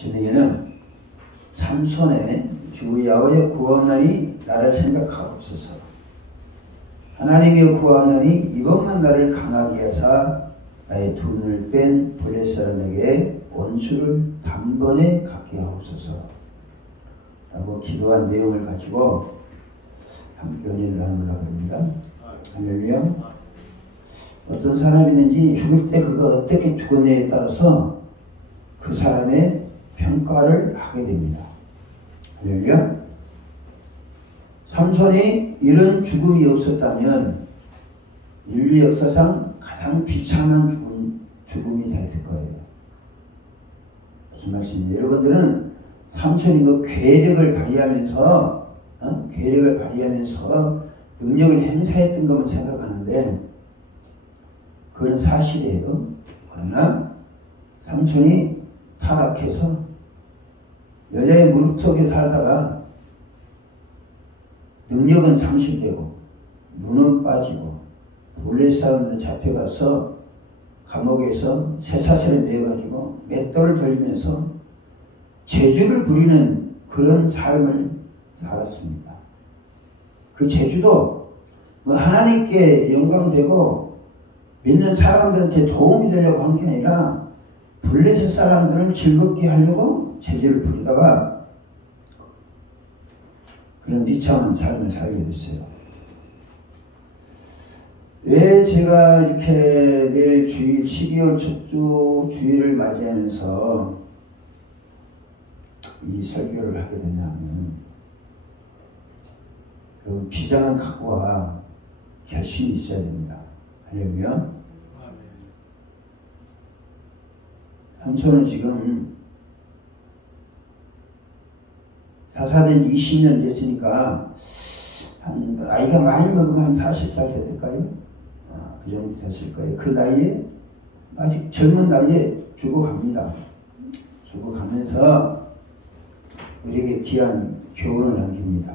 저녁에는 삼손의 주 여호와의 구원하니 나를 생각하옵소서. 하나님의 구원하니 이번만 나를 강하게 하사 나의 두 눈을 뺀 블레 사람에게 원수를 단번에 갚게 하옵소서 라고 기도한 내용을 가지고 함께 연인을 나누려고 합니다. 할렐루야. 어떤 사람이 있는지 죽을 때 그가 어떻게 죽었냐에 따라서 그 사람의 평가를 하게 됩니다. 할렐루야. 삼손이 이런 죽음이 없었다면 인류 역사상 가장 비참한 죽음이 됐을 거예요. 무슨 말씀인지 여러분들은 삼손이 뭐 괴력을 발휘하면서 능력을 행사했던 것만 생각하는데 그건 사실이에요. 그러나 삼손이 타락해서 여자의 무릎 속에 살다가 능력은 상실되고 눈은 빠지고 블레 사람들은 잡혀가서 감옥에서 쇠사슬에 매여가지고 맷돌을 돌리면서 재주를 부리는 그런 삶을 살았습니다. 그 재주도 뭐 하나님께 영광되고 믿는 사람들한테 도움이 되려고 한 게 아니라 블레셋 사람들을 즐겁게 하려고 재주를 부리다가 그런 비참한 삶을 살게 됐어요. 왜 제가 이렇게 내일 주일 12월 첫주 주일을 맞이하면서 이 설교를 하게 됐냐면 그 비장한 각오와 결심이 있어야 됩니다. 할렐루야. 삼손은 지금 자살된 20년 됐으니까 나이가 많이 먹으면 한 40살 됐을까요? 그 정도 됐을 거예요. 그 나이에 아직 젊은 나이에 죽어갑니다. 죽어가면서 우리에게 귀한 교훈을 남깁니다.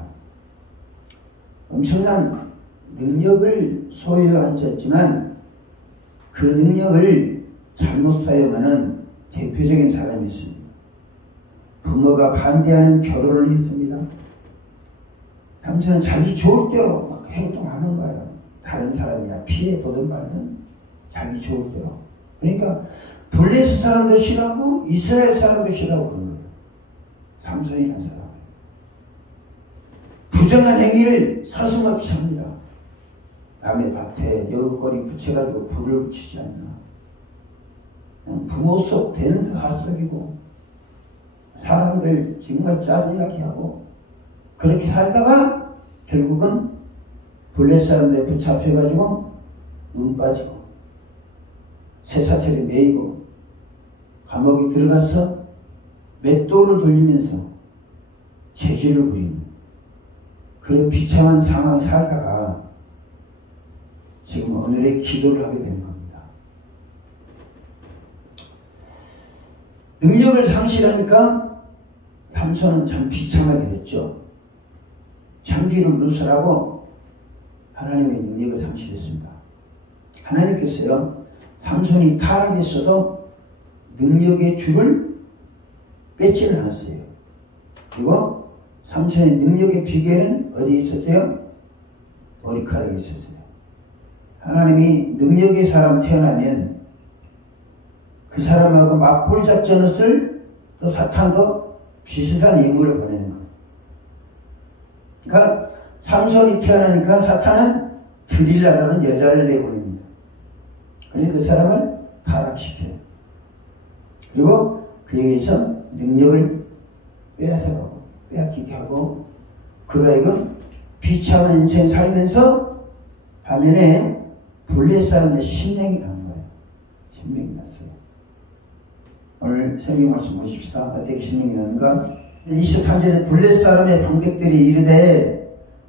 엄청난 능력을 소유하였지만 그 능력을 잘못 사용하는 대표적인 사람이 있습니다. 부모가 반대하는 결혼을 했습니다. 삼손은 자기 좋을 대로 막 행동하는 거예요. 다른 사람이야 피해 보든 말든 자기 좋을 대로. 그러니까 블레셋 사람도 싫어하고 이스라엘 사람도 싫어하고 그런 거예요. 삼손이라는 사람. 부정한 행위를 서슴없이 합니다. 남의 밭에 여깄거리 붙여가지고 불을 붙이지 않나. 부모 속 되는 다 썩이고 사람들 정말 짜증나게 하고 그렇게 살다가 결국은 블레 사람들에 붙잡혀가지고 눈 빠지고 쇠사슬에 매이고 감옥에 들어가서 맷돌을 돌리면서 재주를 부리는 그런 비참한 상황에 살다가 지금 오늘의 기도를 하게 된 겁니다. 능력을 상실하니까 삼손은 참 비참하게 됐죠. 참기름 누설하고 하나님의 능력을 상실했습니다. 하나님께서요, 삼손이 타락했어도 능력의 줄을 뺏지는 않았어요. 그리고 삼손의 능력의 비결은 어디에 있었어요? 머리카락에 있었어요. 하나님이 능력의 사람 태어나면 그 사람하고 맞불 작전을 쓸 또 사탄도 비슷한 인물을 보내는 거예요. 그러니까 삼손이 태어나니까 사탄은 드릴라라는 여자를 내보냅니다. 그래서 그 사람을 타락시켜요. 그리고 그에게서 능력을 빼앗아가고 빼앗기게 하고 그로 하여금 비참한 인생 살면서 반면에 블레 사람의 신명이 난 거예요. 신명이 났어요. 오늘 성경 말씀 보십시다. 어떻게 신명이 나는가? 23절에 블레 사람의 방백들이 이르되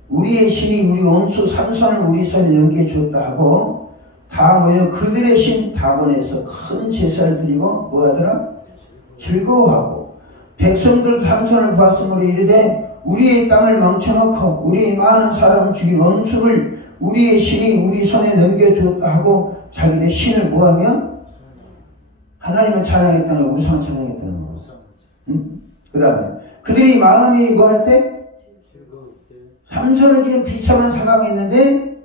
우리의 신이 우리 원수 삼손을 우리 손에 넘겨주었다 하고 다 모여 그들의 신 다곤에서 큰 제사를 드리고 뭐하더라? 즐거워하고 백성들 삼손을 보았으므로 이르되 우리의 땅을 망쳐놓고 우리의 많은 사람을 죽인 원수를 우리의 신이 우리 손에 넘겨주었다 하고 자기네 신을 뭐하며? 하나님을 찬양했다는 우상 찬양했다는 거. 그 다음에 그들이 마음이 뭐 할 때? 삼손은 지금 비참한 상황이 있는데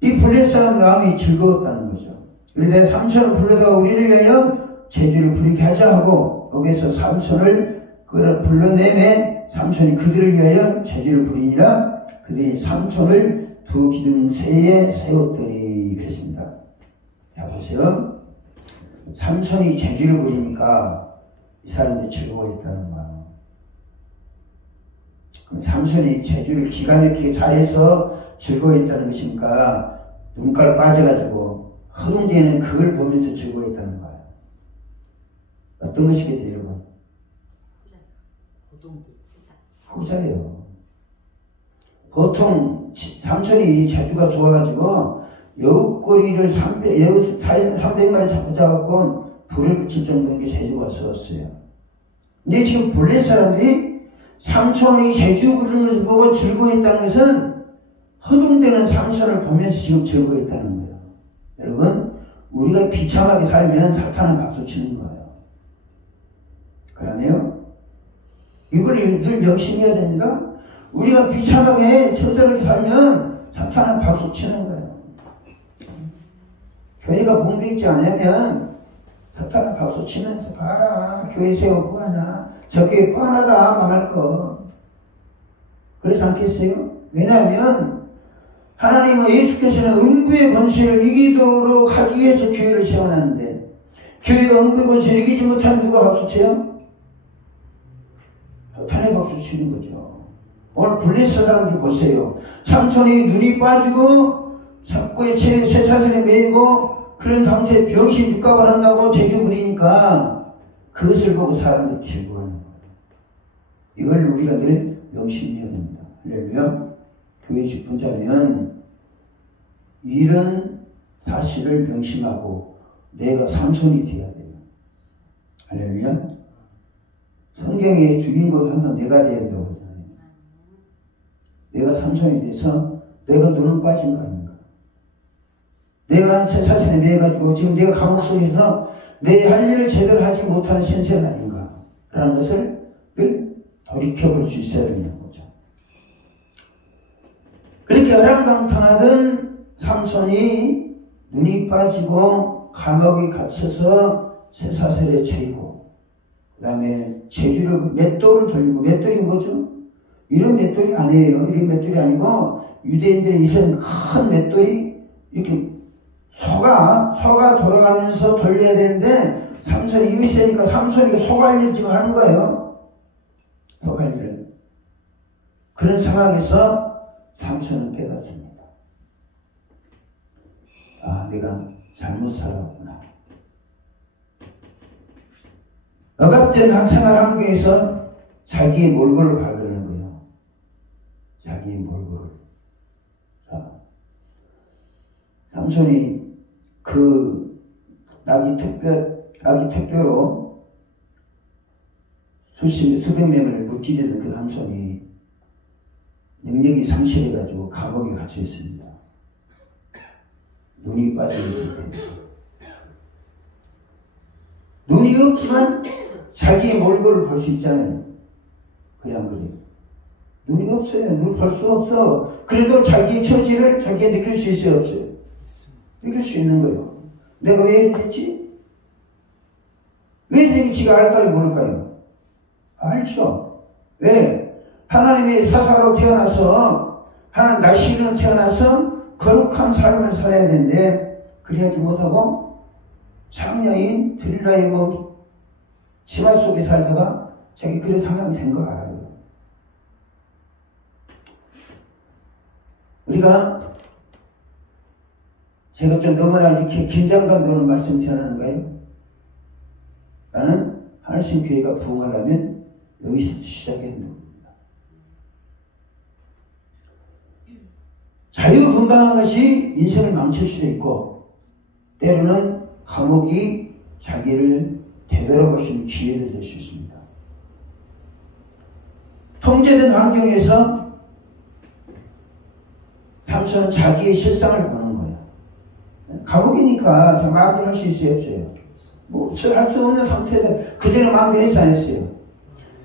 이 블레셋 사람 마음이 즐거웠다는 거죠. 그런데 삼손을 불러다가 우리를 위하여 제주를 부리게 하자 하고 여기서 삼손을 불러내매 삼손이 그들을 위하여 제주를 부리니라. 그들이 삼손을 두 기둥새에 세웠더니 그랬습니다. 자 보세요. 삼손이 제주를 부리니까 이 사람들이 즐거워했다는 거야. 삼손이 제주를 기가 막히게 잘해서 즐거워했다는 것이니까 눈깔 빠져가지고 허둥대는 그걸 보면서 즐거워했다는 거야. 어떤 것이겠죠 여러분? 후자예요. 보통 삼손이 제주가 좋아가지고 여우꼬리를 300마리 잡아갖고 불을 붙일 정도인 게 제주가 없었어요. 근데 지금 블레셋 사람들이 삼손이 제주 부르는 것을 보고 즐거워했다는 것은 허둥대는 삼손을 보면서 지금 즐거워했다는 거예요. 여러분, 우리가 비참하게 살면 사탄은 박수 치는 거예요. 그러네요. 이걸 늘 명심해야 됩니다. 우리가 비참하게 처절하게 살면 사탄은 박수 치는 거예요. 교회가 봉되지 않으면 사탄은 박수 치면서 봐라 교회 세우고 뭐하냐 저 교회 뻔하다 망할 거. 그렇지 않겠어요? 왜냐하면 하나님은 예수께서는 음부의 권세를 이기도록 하기 위해서 교회를 세워놨는데 교회가 음부의 권세를 이기지 못하면 누가 박수 쳐요? 사탄이 박수 치는 거죠. 오늘 블레셋 사람들 보세요. 삼손이 눈이 빠지고 삭고의 채에 쇠사슬에 매이고 그런 상태에 병신 육갑을 한다고 제주 부리니까 그것을 보고 사람들이 즐거워하는 거예요. 이걸 우리가 늘 명심해야 됩니다. 할렐루야. 교회 직분자면 이런 사실을 명심하고 내가 삼손이 되어야 돼요. 할렐루야. 성경의 주인공이 항상 내가 되어야 된다고 그러잖아요. 내가 삼손이 돼서 내가 눈은 빠진 거 아닙니까? 내가 쇠사슬에 매여가지고 지금 내가 감옥 속에서 내 할 일을 제대로 하지 못하는 신세는 아닌가 라는 것을 늘 돌이켜볼 수 있어야 된다는 거죠. 그렇게 어랑방탕하던 삼손이 눈이 빠지고 감옥에 갇혀서 쇠사슬에 채이고 그 다음에 제주를 맷돌을 돌리고 맷돌이 뭐죠? 이런 맷돌이 아니에요. 이런 맷돌이 아니고 유대인들이 있었던 큰 맷돌이 이렇게 소가 돌아가면서 돌려야 되는데 삼손이 힘이 세니까 삼손이 소관리를 지금 하는 거예요. 소관리를. 그런 상황에서 삼손은 깨닫습니다. 아, 내가 잘못 살아왔구나. 억압된 생활 환경에서 자기의 몰골을 바르는 거예요. 자기의 몰골을. 자, 삼손이 그 낙이 택배로 수백 명을 무찌르는 그 삼손이 능력이 상실해가지고 감옥에 갇혀 있습니다. 눈이 빠진 상태. 눈이 없지만 자기의 몰골을 볼 수 있잖아요. 그래 안 그래요? 눈이 없어요. 눈 볼 수 없어. 그래도 자기의 처지를 자기가 느낄 수 있어요, 없어요? 느낄 수 있는 거예요. 내가 왜 이렇게 됐지? 왜 이렇게 지가 알까요, 모를까요? 알죠. 왜? 하나님의 사사로 태어나서 하나님 날씨로 태어나서 거룩한 삶을 살아야 되는데 그래야지 못하고 창녀인 들릴라의 치마 속에 살다가 자기 그런 상황이 된 거 알아요. 우리가 제가 좀 너무나 이렇게 긴장감 도는 말씀 전하는 거예요. 나는 하늘신 교회가 부흥하려면 여기서 시작해야 되는 겁니다. 자유분방한 것이 인생을 망칠 수도 있고 때로는 감옥이 자기를 되돌아볼 수 있는 기회를 줄 수 있습니다. 통제된 환경에서 삼손은 자기의 실상을 보는 거예요. 감옥이니까 마음대로 할 수 있어요, 없어요? 뭐 할 수 없는 상태에서 그대로 마음대로 했지 않았어요.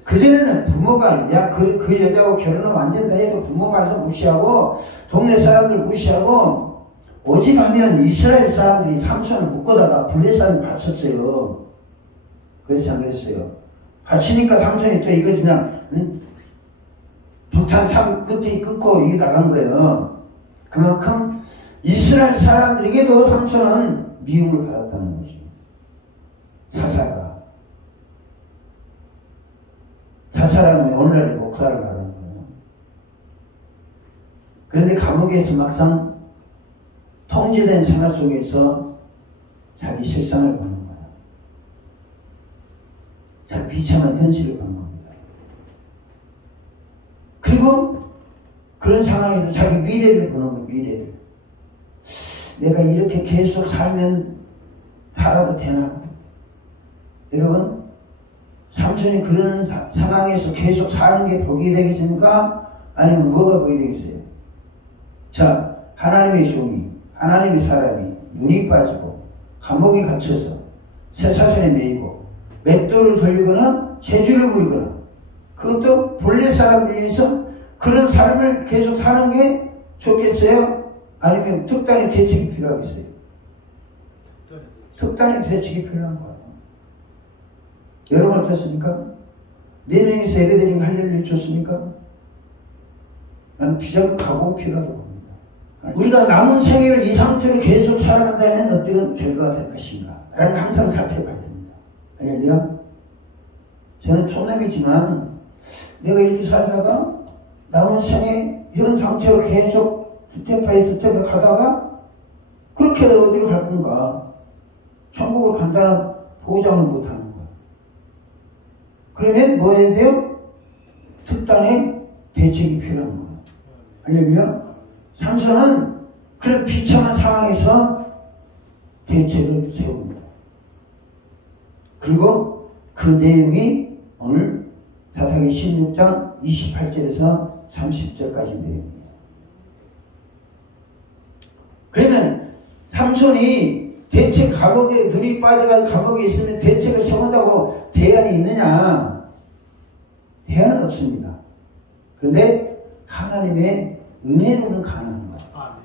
그전에는 부모가, 야, 그 여자하고 결혼하면 안 된다 해도 부모 말도 무시하고, 동네 사람들 무시하고, 오직 하면 이스라엘 사람들이 삼손을 묶어다가 블레셋을 바쳤어요. 그래서 안 그랬어요. 바치니까 삼손이 또 이거 그냥, 북한 산 끝에 끊고 이게 나간 거예요. 그만큼 이스라엘 사람들에게도 삼손은 미움을 받았다는 거지. 사사가. 사사라는 오늘날 목사를 말하는 거예요. 그런데 감옥에서 막상 통제된 생활 속에서 자기 실상을 보는 거예요. 자, 비참한 현실을 보는 겁니다. 그리고 그런 상황에서 자기 미래를 보는 거예요. 미래를. 내가 이렇게 계속 살면 살아도 되나? 여러분, 삼손이 그런 상황에서 계속 사는 게 복이 되겠습니까? 아니면 뭐가 복이 되겠어요? 자, 하나님의 종이, 하나님의 사람이 눈이 빠지고 감옥에 갇혀서 쇠사슬에 매이고 맷돌을 돌리거나 재주를 부리거나 그것도 본래 사람들에 의해서 그런 삶을 계속 사는 게 좋겠어요? 아니면 특단의 대책이 필요하겠어요? 특단의 대책이 필요한 거예요. 여러분 어떻습니까? 4명이서 예배드리고 할렐루야 좋습니까? 나는 비전 각오가 필요하다고 봅니다. 우리가 남은 생애를 이 상태로 계속 살아간다면 어떤 결과가 될 것인가? 라는 항상 살펴봐야 됩니다. 할렐루야? 저는 촌놈이지만 내가 이렇게 살다가 남은 생애 현 상태로 계속 스텝 바이 스텝을 가다가 그렇게 어디로 갈 건가? 천국을 간다는 보장을 못하는 거야. 그러면 뭐 해야 돼요? 특단의 대책이 필요한 거야. 할렐루야? 삼손은 그런 비참한 상황에서 대책을 세웁니다. 그리고 그 내용이 오늘 사사기 16장 28절에서 30절까지 내용이에요. 그러면 삼손이 대책 감옥에 눈이 빠져가 감옥에 있으면 대책을 세운다고 대안이 있느냐? 대안은 없습니다. 그런데 하나님의 은혜로는 가능한 거예요.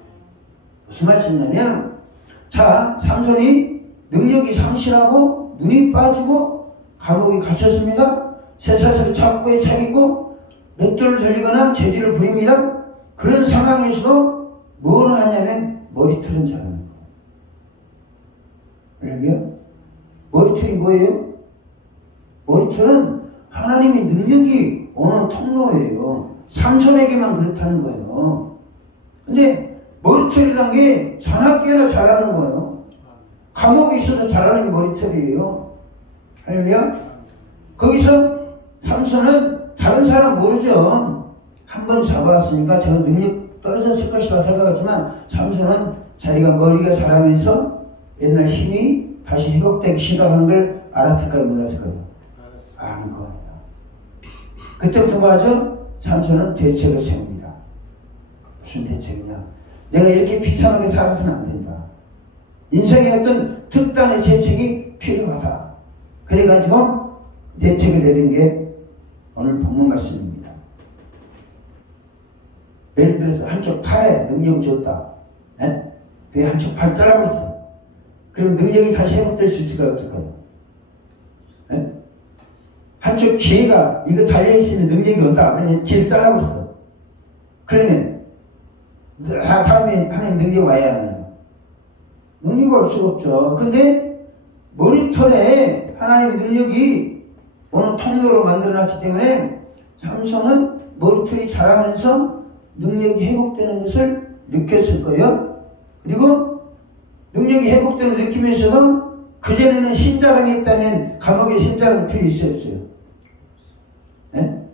무슨 말씀이냐면, 자, 삼손이 능력이 상실하고 눈이 빠지고 감옥에 갇혔습니다. 쇠사슬을 착고에 차기고 맷돌을 돌리거나 재질을 부립니다. 그런 상황에서도 뭘 하냐면 머리털은 자르는 거예요. 그러면 머리털이 뭐예요? 머리털은 하나님의 능력이 오는 통로예요. 삼손에게만 그렇다는 거예요. 근데 머리털이란 게 자나깨나 자라는 거예요. 감옥에 있어도 자라는 게 머리털이에요. 할렐루야? 거기서 삼손은 다른 사람 모르죠. 한 번 잡아왔으니까 저 능력 떨어졌을 것이다 생각하지만 삼손은 자기가 머리가 자라면서 옛날 힘이 다시 회복되기 시작하는 걸 알았을까요? 몰랐을까요? 아는 거예요. 그때부터 맞아 삼손은 대책을 세웁니다. 무슨 대책이냐? 내가 이렇게 비참하게 살아서는 안 된다. 인생에 어떤 특단의 대책이 필요하다. 그래가지고 대책을 내린 게 오늘 본문 말씀입니다. 예를 들어서 한쪽 팔에 능력을 줬다. 그래 한쪽 팔 잘라버렸어. 그럼 능력이 다시 회복될 수 있을까요? 없을까요? 한쪽 귀가 이거 달려있으면 능력이 온다. 그러면 귀를 잘라버렸어. 그러면 다음에 하나님 능력 와야 하나요? 능력이 올 수가 없죠. 근데 머리털에 하나님의 능력이 어느 통로로 만들어놨기 때문에 삼손은 머리털이 자라면서 능력이 회복되는 것을 느꼈을 거예요. 그리고 능력이 회복되는 걸 느끼면서도 그전에는 힘자랑이 했다면 감옥에 힘자랑 필요 있었어요. 네?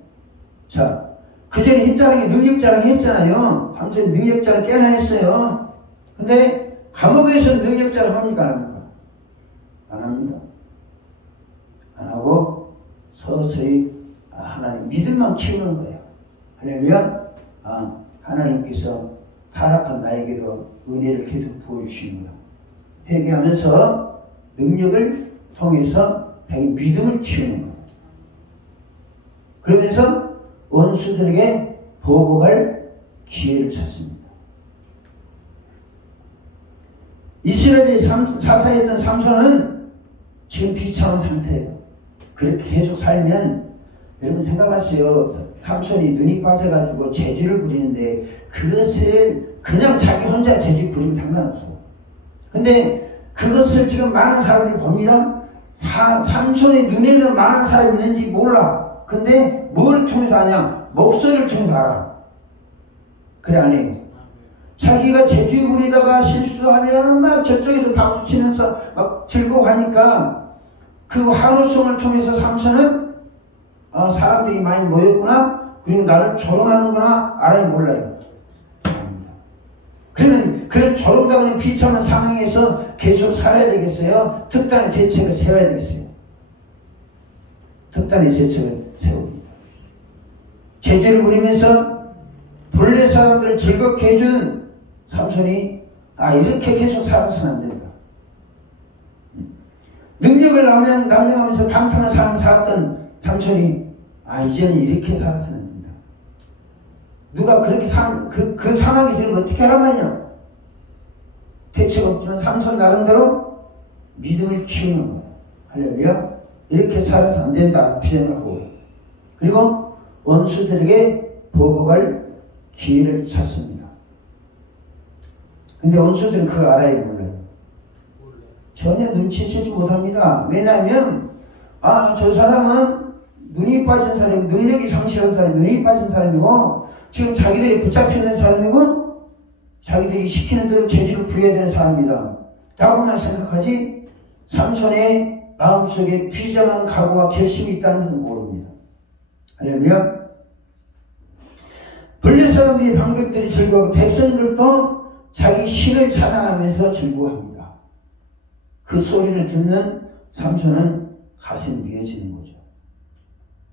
자, 그전에 힘자랑이 능력자랑 했잖아요. 삼손 능력자랑 꽤나 했어요. 근데 감옥에서는 능력자랑 합니까? 안 합니까? 안 합니다. 안 하고 서서히 하나님 믿음만 키우는 거예요. 할렐루야. 하나님께서 타락한 나에게도 은혜를 계속 부어주시는구나. 회개하면서 능력을 통해서 믿음을 키우는 거예요. 그러면서 원수들에게 보복할 기회를 찾습니다. 이스라엘이 사사했던 삼손은 지금 비참한 상태예요. 그렇게 계속 살면 여러분 생각하세요. 삼손이 눈이 빠져가지고 재주를 부리는데 그것을 그냥 자기 혼자 재주 부리면 상관없어. 근데 그것을 지금 많은 사람들이 봅니다. 삼손이 눈에는 많은 사람이 있는지 몰라. 근데 뭘 통해서 아냐? 목소리를 통해서 알아. 그래 안 해요? 자기가 재주 부리다가 실수하면 막 저쪽에서 박수 치면서 막 즐거워하니까 그 환호성을 통해서 삼손은 사람들이 많이 모였구나, 그리고 나를 조롱하는구나 알아요 몰라요? 그러면 그런 조롱당하는 비참한 상황에서 계속 살아야 되겠어요? 특단의 대책을 세워야 되겠어요? 특단의 대책을 세웁니다. 재주를 부리면서 본래 사람들을 즐겁게 해주는 삼손이 이렇게 계속 살아서는 안 된다. 능력을 남용하면서 방탕한 삶을 살았던 삼손이 이제는 이렇게 살아서는 안 된다. 누가 그렇게 그 상황이 되면 어떻게 하란 말이냐? 대책 없지만 삼손 나름대로 믿음을 키우는 거예요. 할렐루야. 이렇게 살아서 안 된다 생각하고, 그리고 원수들에게 보복할 기회를 찾습니다. 근데 원수들은 그걸 알아요 몰라요? 전혀 눈치채지 못합니다. 왜냐하면 저 사람은 눈이 빠진 사람이고 능력이 상실한 사람이 눈이 빠진 사람이고 지금 자기들이 붙잡히는 사람이고 자기들이 시키는 대로 재주를 부려야 되는 사람이다 라고만 생각하지 삼손의 마음속에 비장한 각오와 결심이 있다는 것은 모릅니다. 할렐루야. 본래 사람들이 방백들이 즐거워하고 백성들도 자기 신을 찬양하면서 즐거워합니다. 그 소리를 듣는 삼손은 가슴이 미어지는 거죠.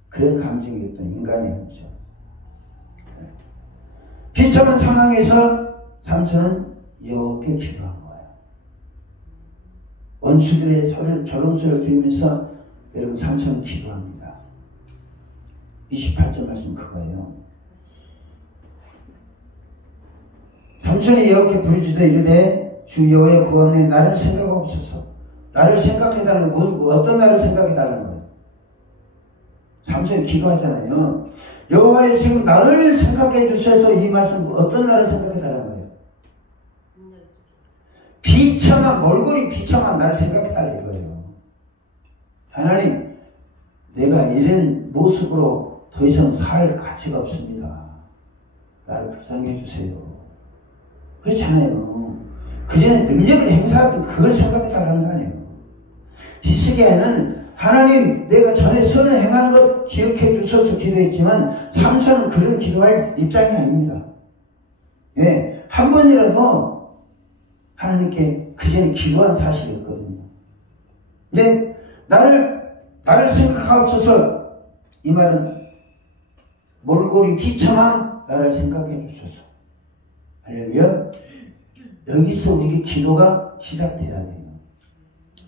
그런 감정이 없던 인간이었죠. 비참한 상황에서 삼손은 여호와께 기도한 거예요. 원수들의 조롱소리를 들으면서 여러분 삼손은 기도합니다. 28절 말씀 그거예요. 삼손이 여호와께 부르짖어 이르되 주 여호와의 구원에 나를 생각하옵소서. 나를 생각해달라는 거, 어떤 나를 생각해달라는 거예요? 삼손이 기도하잖아요. 여호와의 지금 나를 생각해 주셔서 이 말씀 어떤 나를 생각해달라는 거예요? 비참한 몰골이 비참한 나를 생각해달라 이거예요. 하나님, 내가 이런 모습으로 더 이상 살 가치가 없습니다. 나를 불쌍히 해주세요. 그렇잖아요. 그전에 능력을 행사했던 그걸 생각해달라는 거 아니에요. 히스기야는 하나님 내가 전에 선을 행한 것 기억해 주셔서 기도했지만 삼손은 그런 기도할 입장이 아닙니다. 예, 한 번이라도 하나님께 그전에 기도한 사실이었거든요. 이제 나를 생각하옵소서. 이 말은 몰골이 비참한 나를 생각해 주소서. 할렐루야. 여기서 우리의 기도가 시작돼야 돼요.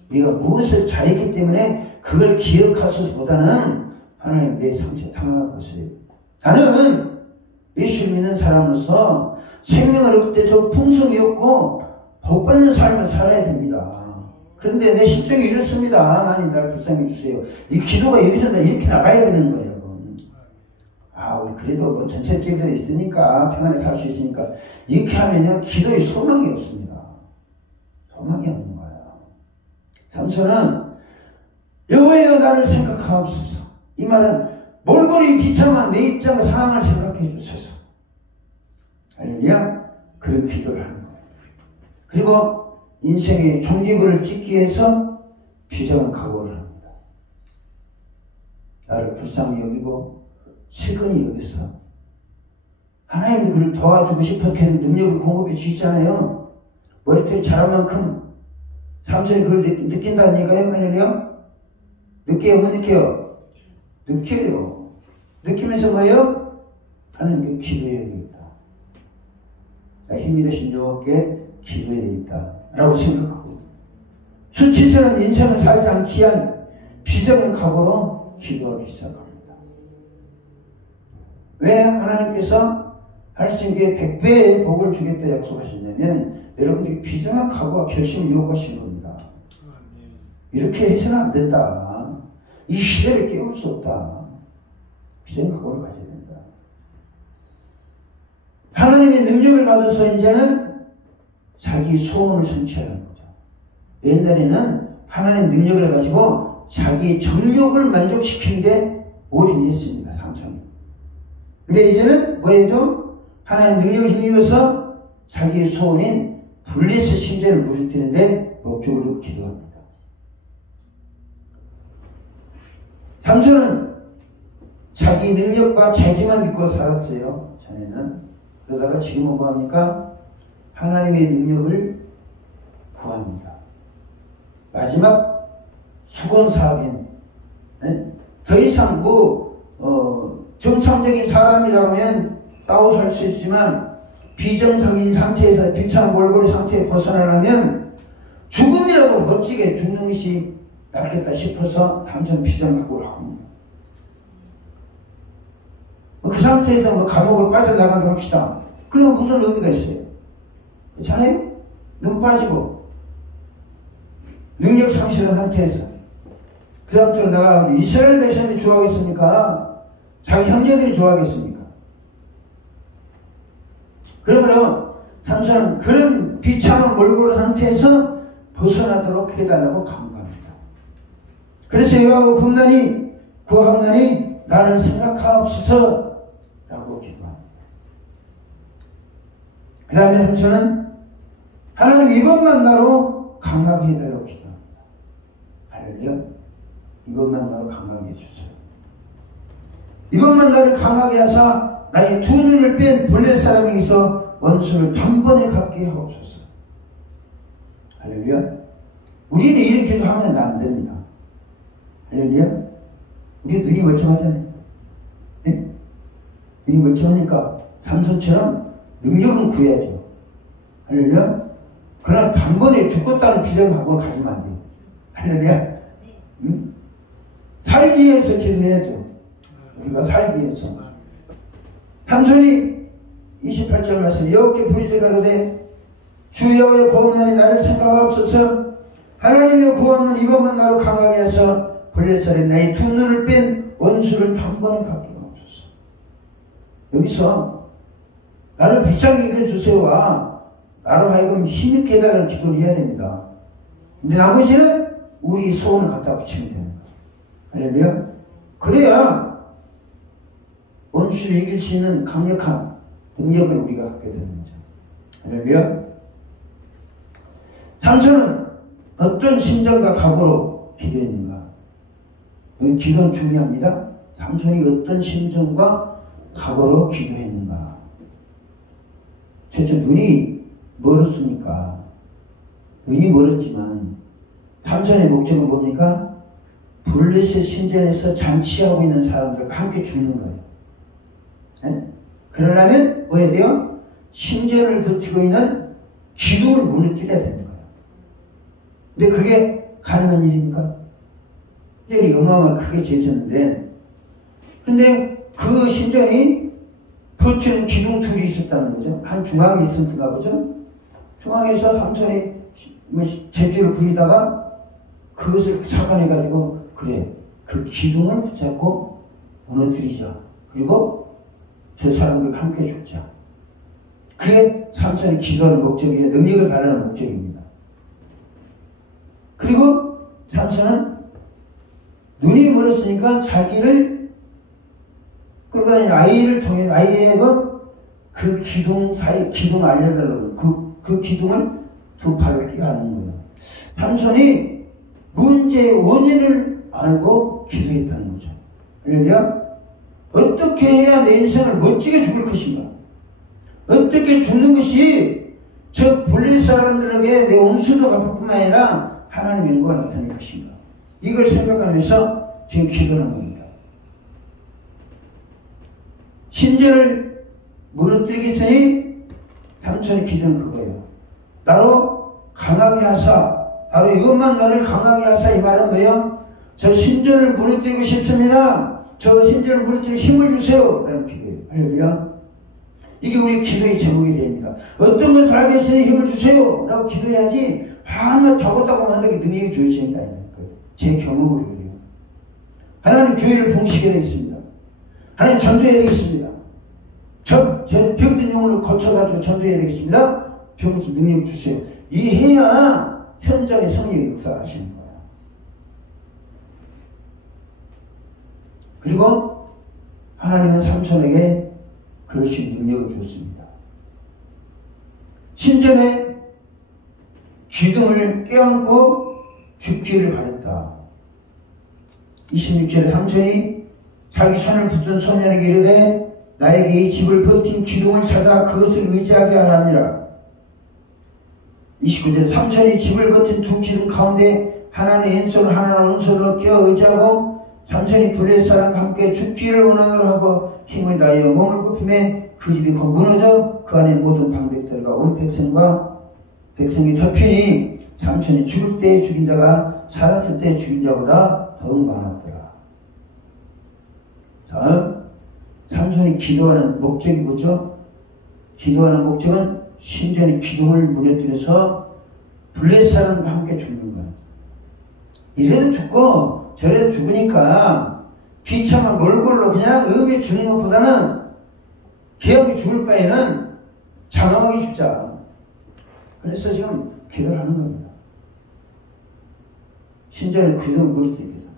우리가 무엇을 잘했기 때문에 그걸 기억하소서보다는 하나님 내 상황을 보세요. 나는 예수 믿는 사람으로서 생명을 얻을 때 저 풍성이 없고 복받는 삶을 살아야 됩니다. 그런데 내 실정이 이렇습니다. 하나님 나를 불쌍히 해주세요. 이 기도가 여기서 이렇게 나가야 되는 거예요. 우리 그래도 뭐 전체적으로 있으니까 평안하게 살 수 있으니까 이렇게 하면요 기도에 소망이 없습니다. 소망이 없는 거예요. 삼손은 여호와여 나를 생각하옵소서. 이 말은 몰골이 비참한 내 입장 상황을 생각해 주소서. 할렐루야. 그런 기도를 하는 거예요. 그리고 인생의 종지부를 찍기 위해서 비장한 각오를 합니다. 나를 불쌍히 여기고 실컷이 여기서 하나님이 그를 도와주고 싶었겠는 능력을 공급해 주시잖아요. 머리털이 자란 만큼 삼손이 그걸 느낀다는 얘기가요? 할렐루야? 느껴요? 못 느껴요? 느껴요. 느끼면서 뭐예요? 하나님께 기도해야 되겠다. 나 힘이 되신 여호와께 기도해야 되겠다 라고 생각하고 수치스러운 인생을 살지 않기 위한 비정한 각오로 기도하기 시작합니다. 왜 하나님께서 할 수 있게 100배의 복을 주겠다 약속하셨냐면 여러분들이 비정한 각오와 결심을 요구하신 겁니다. 이렇게 해서는 안 된다. 이 시대를 깨울 수 없다. 비정한 각오를 가져야 된다. 하나님의 능력을 받아서 이제는 자기 소원을 성취하는 거죠. 옛날에는 하나님 능력을 가지고 자기 정욕을 만족시키는데 올인했습니다. 삼손이. 근데 이제는 뭐 해도 하나님 능력을 힘입어서 자기의 소원인 블레셋 신전을 무너뜨리는데 목적을 두고 기도합니다. 삼손은 자기 능력과 재주만 믿고 살았어요. 전에는. 그러다가 지금은 뭐합니까? 하나님의 능력을 구합니다. 마지막 수건사업인 더 이상 정상적인 사람이라면 싸워서 할 수 있지만 비정상인 상태에서 비참한 몰골의 상태에 벗어나려면 죽음이라도 멋지게 죽는 것이 낫겠다 싶어서 삼손 비정각오를 합니다. 그 상태에서 감옥을 빠져나간다고 합시다. 그러면 무슨 의미가 있어요? 그렇잖아요? 눈 빠지고 능력 상실한 상태에서 그 상태로 내가 이스라엘 백성들이 좋아하겠습니까? 자기 형제들이 좋아하겠습니까? 그러면 삼손은 그런 비참한 몰골의 상태에서 벗어나도록 해달라고 간구합니다. 그래서 여호와가 구하옵나니 나를 생각하옵소서 라고 기도합니다. 그 다음에 삼손은 하나님 이것만 나로 강하게 해달라고 기도합니다. 할렐루야. 이것만 나로 강하게 해주세요. 이것만 나를 강하게 하사 나의 두 눈을 뺀 블레 사람에게서 원수를 단번에 갖게 하옵소서. 할렐루야. 우리는 이렇게 하면 안 됩니다. 할렐루야. 우리 눈이 멀쩡하잖아요. 네? 눈이 멀쩡하니까 삼손처럼 능력은 구해야죠. 할렐루야. 그러나 단번에 죽겠다는 비전각오를 가지면 안 돼요. 할렐루야. 응? 살기 위해서 기도해야죠. 우리가 살기 위해서. 삼손이 28절 말씀 여호와께 부르짖어 가로되 주 여호와의 구원하니 나를 생각하옵소서. 하나님의 구원은 이것만 나로 강하게 해서 블레셋의 나의 두 눈을 뺀 원수를 단번에 갖게 하옵소서. 여기서 나를 비싸게 여겨주세요와 나로 하여금 힘있게 해달라는 기도를 해야 됩니다. 근데 나머지는 우리 소원을 갖다 붙이면 되는 거예요. 할렐루야. 그래야 원수를 이길 수 있는 강력한 능력을 우리가 갖게 되는 거죠. 할렐루야. 삼손은 어떤 심정과 각오로 기도했는가? 여기 기도는 중요합니다. 삼손이 어떤 심정과 각오로 기도했는가? 첫째, 눈이 멀었으니까. 눈이 멀었지만 삼손의 목적은 뭡니까? 블레셋 신전에서 잔치하고 있는 사람들과 함께 죽는 거예요. 네? 그러려면 뭐 해야 돼요? 신전을 버티고 있는 기둥을 무너뜨려야 되는 거예요. 근데 그게 가능한 일입니까? 신전이 어마어마하게 크게 지어졌는데, 근데 그 신전이 버티는 기둥 둘이 있었다는 거죠. 한 중앙에 있었던가 보죠. 중앙에서 삼손이 재주를 부리다가 그것을 착안해가지고 그래, 그 기둥을 붙잡고 무너뜨리자. 그리고 저 사람들과 함께 죽자. 그게 삼손이 기도하는 목적이에요. 능력을 달하는 목적입니다. 그리고 삼손은 눈이 멀었으니까 자기를 끌고 다니는 아이를 통해 아이에게 그 기둥 사이 기둥을 알려달라고 그 기둥을 두 팔을 끼워하는 거예요. 삼손이 문제의 원인을 알고 기도했다는 거죠. 그러니까 어떻게 해야 내 인생을 멋지게 죽을 것인가? 어떻게 죽는 것이 저 불릴 사람들에게 내 원수도 갚을 뿐만 아니라 하나님의 영광을 나타낼 것인가? 이걸 생각하면서 지금 기도를 한 겁니다. 신전을 무너뜨리기 전에 삼손의 기도는 그거예요. 나로 강하게 하사, 나로 이것만 나를 강하게 하사. 이 말은 뭐예요? 저 신전을 무너뜨리고 싶습니다. 저 신전을 무너뜨리는 힘을 주세요. 라는 기도예요. 할렐루야. 이게 우리 기도의 제목이 됩니다. 어떤 것을 하게 했으니 힘을 주세요. 라고 기도해야지 하나 타고타고 한다고 능력이 주어지는 게 아니에요. 제 경험으로 그래요. 하나님 교회를 봉시게 되겠습니다. 하나님 전도해야 되겠습니다. 제 병든 영혼을 거쳐가지고 전도해야 되겠습니다. 병든 능력 주세요. 이 해야 현장의 성령의 역사를 하시는 거예요. 그리고 하나님은 삼손에게 그럴 수 있는 능력을 줬습니다. 신전에 기둥을 껴안고 죽기를 바랬다. 26절에 삼손이 자기 손을 붙든 소년에게 이르되 나에게 이 집을 버틴 기둥을 찾아 그것을 의지하게 하라니라. 29절에 삼손이 집을 버틴 두 기둥 가운데 하나는 왼손을 하나는 오른손으로 껴 의지하고 삼손이 블레셋 사람과 함께 죽기를 원하노라 하고 힘을 다하여 몸을 굽히매 그 집이 곧 무너져 그 안에 모든 방백들과 온 백성이 덮이니 삼손이 죽을 때 죽인 자가 살았을 때 죽인 자보다 더욱 많았더라. 자, 삼손이 기도하는 목적이 뭐죠? 기도하는 목적은 신전의 기둥을 무너뜨려서 블레셋 사람과 함께 죽는 거야. 이래도 죽고 저래도 죽으니까 비참한 몰골로 그냥 의미에 죽는 것보다는 기억이 죽을 바에는 장엄하게 죽자. 그래서 지금 기도를 하는 겁니다. 신전의 기둥을 무너뜨리기 위해서.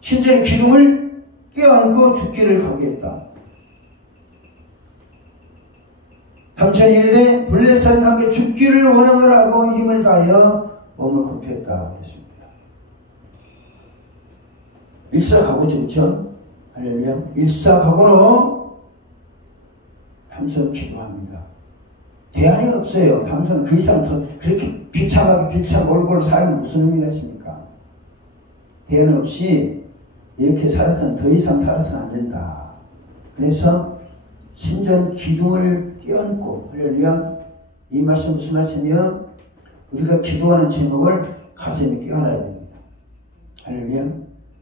신전의 기둥을 껴안고 죽기를 각오했다. 삼손이 이르되 블레셋 사람과 함께 죽기를 원하노라고 힘을 다하여 몸을 굽혔다. 그랬습니다. 일사각오죠, 그렇죠? 할렐루야. 일사각오로 삼손 기도합니다. 대안이 없어요. 삼손은 그 이상 더 그렇게 비참하게 몰골 살면 무슨 의미가 있습니까? 대안 없이 이렇게 살아서는 더 이상 살아서는 안 된다. 그래서 신전 기둥을 껴안고, 할렐루야. 이 말씀 무슨 말씀이요? 우리가 기도하는 제목을 가슴에 껴안아야 됩니다. 할렐루야.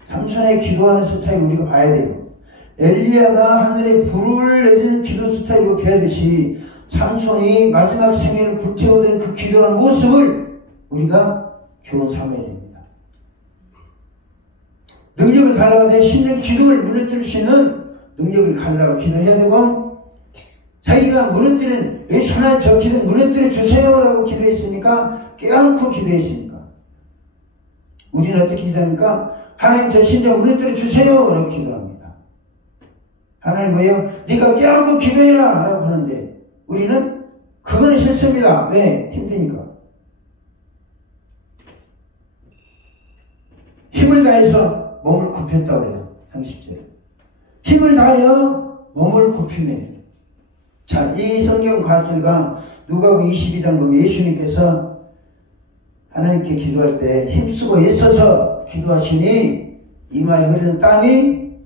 삼손의 기도하는 스타일 우리가 봐야 돼요. 엘리야가 하늘에 불을 내리는 기도 스타일로 배우듯이 삼손이 마지막 생애를 불태우던 그 기도하는 모습을 우리가 교훈 삼아야 됩니다. 능력을 달라고 내 신전 기둥을 무너뜨릴 수 있는 능력을 달라고 기도해야 되고, 자기가 무너뜨린 왜 하나님 저 기둥 무너뜨려 주세요라고 기도했습니까? 껴안고 기도했습니까? 우리는 어떻게 기도합니까? 하나님 저 신전 무너뜨려 주세요라고 기도합니다. 하나님 뭐예요? 네가 껴안고 기도해라 라고 하는데 우리는 그거는 싫습니다. 왜? 힘드니까. 힘을 다해서 몸을 굽혔다고 그래요. 30절. 힘을 다하여 몸을 굽히네. 자, 이 성경 과실과 누가복음 22장 보면 예수님께서 하나님께 기도할 때 힘쓰고 애써서 기도하시니 이마에 흐르는 땀이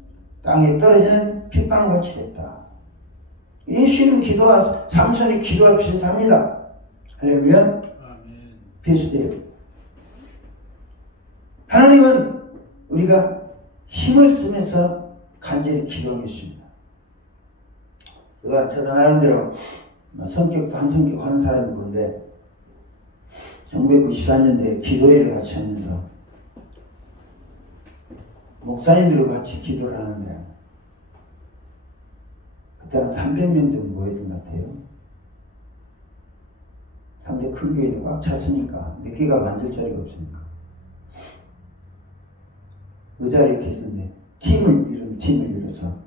땅에 떨어지는 핏방울 같이 됐다. 예수님 삼손이 기도와 비슷합니다. 할렐루야. 비슷해요. 하나님은 우리가 힘을 쓰면서 간절히 기도하겠습니다. 저는 나름대로 성격도 한 성격 하는 사람이 건데 1994년도에 기도회를 같이 하면서 목사님들과 같이 기도를 하는데 그때는 300명 정도 모였던 것 같아요. 300 큰 교회도 꽉 찼으니까 몇 개가 만들 자리가 없으니까 의자를 이렇게 했는데 팀을 이뤄서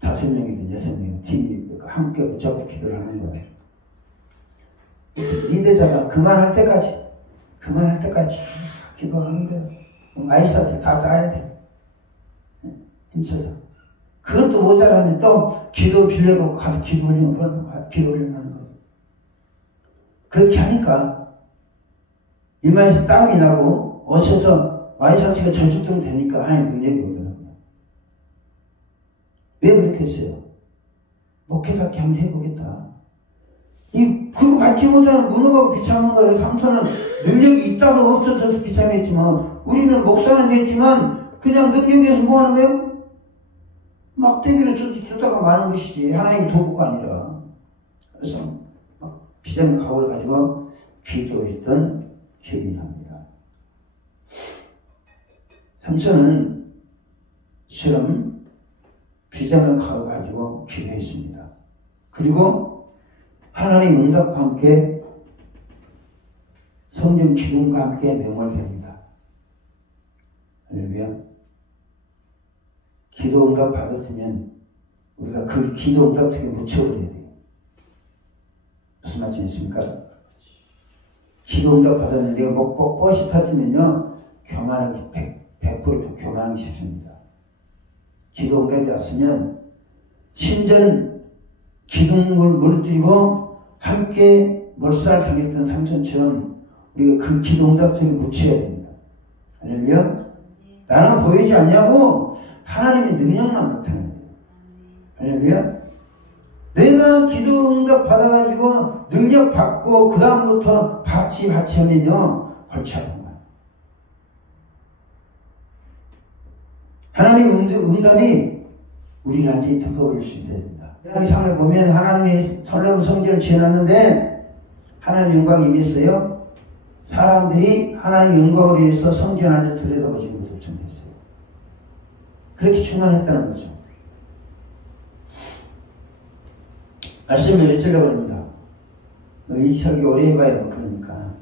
5명이든 6명이든 팀이 함께 붙잡고 기도를 하는 거예요. 리더자가 그만할 때까지 기도하는 거예요. 아이사한테 다 짜야 돼. 힘써서. 그것도 모자라면 또 기도 빌려고 가서 기도 올리는 하는 거예요. 그렇게 하니까 이마에서 땀이 나고 어셔서 와이사치가 저주도 되니까 하나님 능력이 오더라고요. 왜 그렇게 했어요? 목회답게 한번 해보겠다. 그거 받지 못하는 무능하고 비참한 거예요. 삼손은 능력이 있다가 없어서 비참했지만, 우리는 목사는 됐지만, 그냥 능력에서 뭐 하는 거예요? 막대기를 쓰다가 마는 것이지. 하나님 도구가 아니라. 그래서 막 비장의 각오를 가지고 기도했던 기억이 납니다. 삼손은 처럼 비장의 각오를 가지고 기도했습니다. 그리고 하나님 응답과 함께 성령 기둥과 함께 명월됩니다. 할렐루야. 기도 응답 받았으면 우리가 그 기도 응답 속에 묻혀버려야 돼요. 무슨 말씀이십니까? 기도 응답 받았는데 내가 뻣뻣이 터지면요, 교만하기 100% 교만하기 쉽습니다. 기도 응답이 왔으면 신전 기둥을 무너뜨리고 함께 몰살당했던 삼손처럼 우리가 그 기도 응답 속에 묻혀야 됩니다. 할렐루야. 나는 보이지 않냐고 하나님의 능력만 나타내야 돼요. 할렐루야. 내가 기도 응답 받아가지고 능력 받고 그 다음부터 받지 하면요, 골치 아픈 거야. 하나님의 응답이 우리를 완전히 덮어버릴 수 있어야 된다. 이 상을 보면 하나님이 솔로몬 성전을 지어놨는데 하나님 영광이 임했어요. 사람들이 하나님 영광을 위해서 성전 안에 들여다보지 못했어요. 그렇게 충만했다는 거죠. 말씀을 외치려고 합니다. 이 설교 오래 해봐야 그러니까.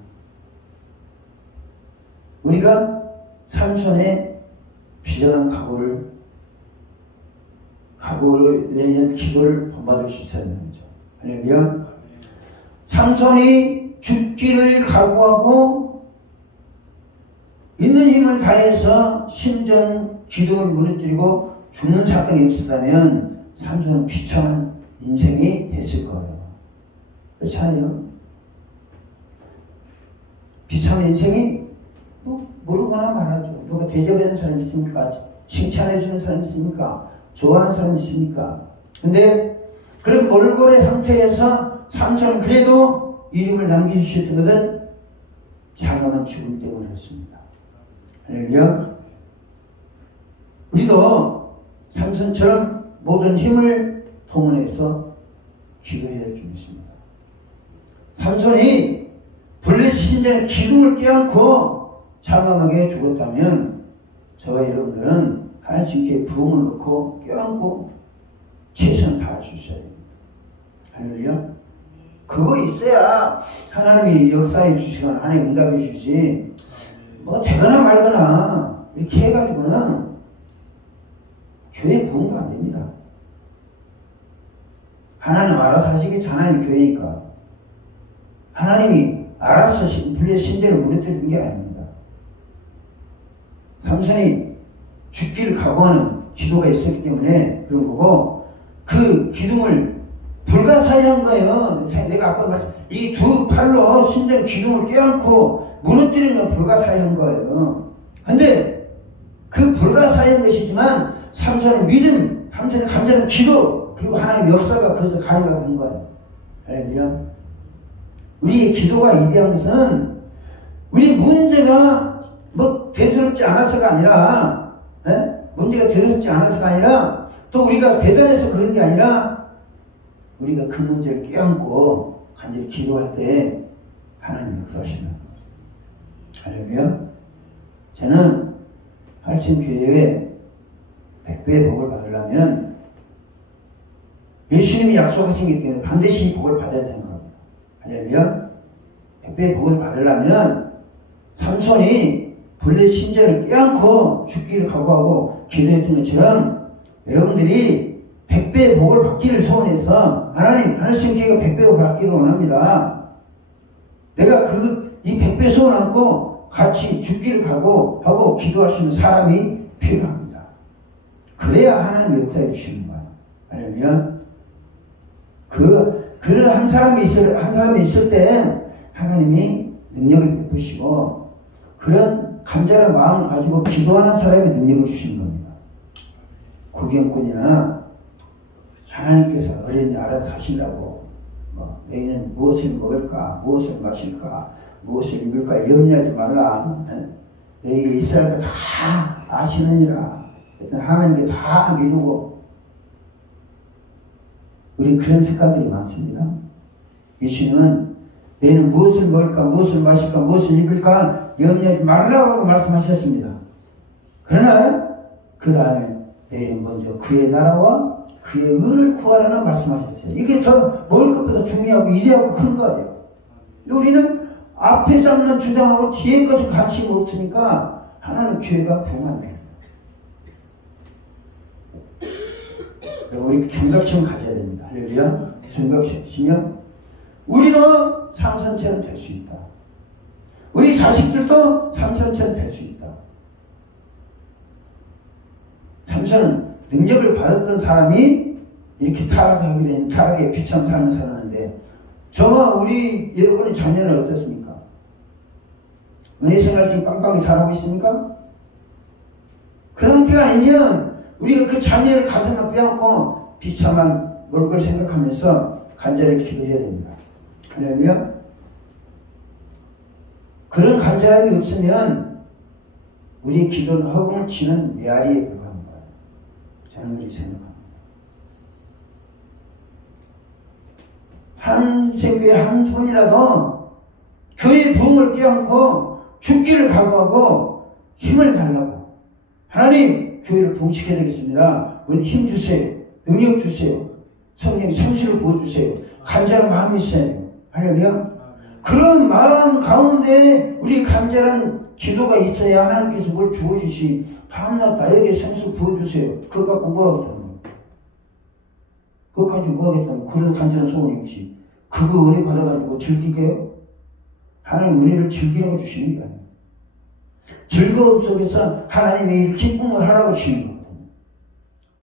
우리가 삼손의 비장한 각오를 위한 기도를 본받을 수 있어야 되는 거죠. 할렐루야. 삼손이 죽기를 각오하고 있는 힘을 다해서 신전 기둥을 무너뜨리고 죽는 사건이 없었다면 삼손은 비참한 인생이 됐을 거예요. 그렇지 않아요? 비참한 인생이 모르거나 말하죠. 누가 대접해주는 사람이 있습니까? 칭찬해주는 사람이 있습니까? 좋아하는 사람이 있습니까? 근데 그런 몰골의 상태에서 삼손은 그래도 이름을 남겨주셨던 것은 자가만 죽음 때문이었습니다. 할렐루야. 우리도 삼손처럼 모든 힘을 동원해서 기도해야 할 줄 믿습니다. 삼손이 블레셋 신전의 기둥을 껴안고 장엄하게 죽었다면 저와 여러분들은 하나님께 부흥을 놓고 껴안고 최선 다할 수 있어야 됩니다. 할렐루야. 그거 있어야 하나님이 역사해 주시거나 하나님 응답해 주시. 뭐 되거나 말거나 이렇게 해가지고는 교회 부흥도 안 됩니다. 하나님 알아서 하시겠지. 하나님 교회니까. 하나님이 알아서 블레셋 신전을 무너뜨리는 게 아닙니다. 삼손이 죽기를 각오하는 기도가 있었기 때문에 그런 거고, 그 기둥을 불가사의한 거예요. 내가 아까 말씀, 이 두 팔로 신전 기둥을 껴안고 무너뜨리는 건 불가사의한 거예요. 근데 그 불가사의한 것이지만 삼손의 믿음, 삼손의 간절한 기도, 그리고 하나님의 역사가 그래서 가능한 거예요. 할렐루야. 우리의 기도가 이대한 것은 우리 문제가 뭐 대수롭지 않아서가 아니라, 문제가 대수롭지 않아서가 아니라, 또 우리가 대단해서 그런 게 아니라, 우리가 그 문제를 껴안고 간절히 기도할 때 하나님 역사하시는 거예요. 할렐루야. 저는 할친교회에 100배의 복을 받으려면 예수님이 약속하신 기 때문에 반드시 복을 받아야 되는 겁니다. 할렐루야. 100배의 복을 받으려면 삼손이 블레셋 신전을 껴안고 죽기를 각오하고 기도했던 것처럼 여러분들이 100배의 복을 받기를 소원해서 하나님께가 100배의 복을 받기를 원합니다. 내가 이 100배 소원 안고 같이 죽기를 각오하고 기도할 수 있는 사람이 필요합니다. 그래야 하나님 역사해 주시는 거예요. 할렐루야. 그런 한 사람이 있을 때 하나님이 능력을 베푸시고 그런 간절한 마음을 가지고 기도하는 사람의 능력을 주시는 겁니다. 구경꾼이나 하나님께서 어린이 알아서 하신다고 너희는 무엇을 먹을까, 무엇을 마실까, 무엇을 입을까 염려하지 말라. 너희에게 있어야 할 거 다 아시느니라. 하나님께 다 미루고. 우리 그런 습관들이 많습니다. 예수님은 너희는 무엇을 먹을까, 무엇을 마실까, 무엇을 입을까 염려하지 말라고 말씀하셨습니다. 그러나 그 다음에 너희는 먼저 그의 나라와 그의 의를 구하라는 말씀하셨어요. 이게 더 먹을 것보다 중요하고 이래하고 큰 거예요. 우리는 앞에 잡는 주장하고 뒤에 것을 관심이 없으니까 하나는 교회가 부흥합니다. 우리 경각심을 가져야 됩니다. 할렐루야. 경각심이면 우리도 삼손처럼 될 수 있다. 우리 자식들도 삼손처럼 될 수 있다. 삼손은 능력을 받았던 사람이 이렇게 타락하게 된 타락의 비참 삶을 살았는데 저와 우리 여러분의 자녀는 어떻습니까? 은혜 생활 지금 빵빵히 잘하고 있습니까? 그 상태가 아니면 우리가 그 자녀를 가슴에 껴안고 비참한 걸 생각하면서 간절히 기도해야 됩니다. 할렐루야. 그런 간절함이 없으면 우리의 기도는 허공을 치는 메아리에 불과합니다. 저는 그렇게 생각합니다. 한 세계의 한 손이라도 교회의 부흥을 껴안고 죽기를 각오하고 힘을 달라고 하나님 교회를 부흥시켜야 되겠습니다. 우리 힘 주세요. 능력 주세요. 성령 성실을 부어주세요. 간절한 마음이 있어야 돼요. 할렐루야. 그런 마음 가운데 우리 간절한 기도가 있어야 하나님께서 뭘 주어주시. 밤낮 나에게 성실 부어주세요. 그거 갖고 뭐 하겠다는 거예요. 그거 가지고 뭐 하겠다는 거예요. 그런 간절한 소원이 없이 그거 은혜 받아가지고 즐기게요. 하나님 은혜를 즐기라고 주시는 게 아니에요. 즐거움 속에서 하나님의 기쁨을 하라고 주시는 거예요.